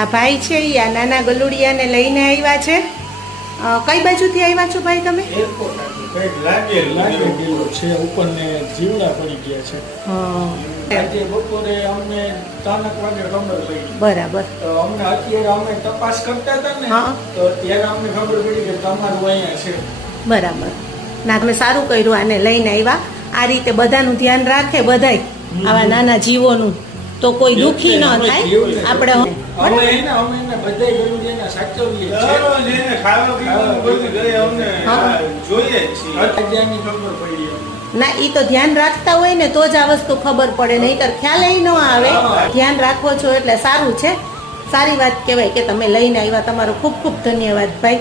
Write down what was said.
આ ભાઈ છે ઈ આ નાના ગલુડિયાને લઈને આવ્યા છે. કઈ બાજુથી આવ્યા છો ભાઈ તમે? લાગેલો છે ઉપરને જીવડા પડી ગયા છે. આજે બપોરે અમને 3 વાગે ખબર પડી. બરાબર. તો અમને અત્યારે અમે તપાસ કરતા હતા ને તો ત્યારે અમને ખબર પડી કે તમારું અહીંયા છે. બરાબર. ના તમે સારું કર્યું આને લઈને આવ્યા. આ રીતે બધાનું ધ્યાન રાખે બધાય આવા નાના જીવોનું, તો કોઈ દુખી ન થાય. આપણે અમે એને બધાય ગલુડિયાને સાચવીએ છીએ. દરરોજ એને ખાવા પીવાનું બધું દે અમને જોઈએ જ છીએ. અત્યારની ખબર પડી. ના ઈ તો ધ્યાન રાખતા હોય ને તો જ આ વસ્તુ ખબર પડે, નહીંતર ખ્યાલ ન આવે. ધ્યાન રાખો છો એટલે સારું છે, સારી વાત કહેવાય કે તમે લઈને આવ્યા. તમારો ખૂબ ખૂબ ધન્યવાદ ભાઈ.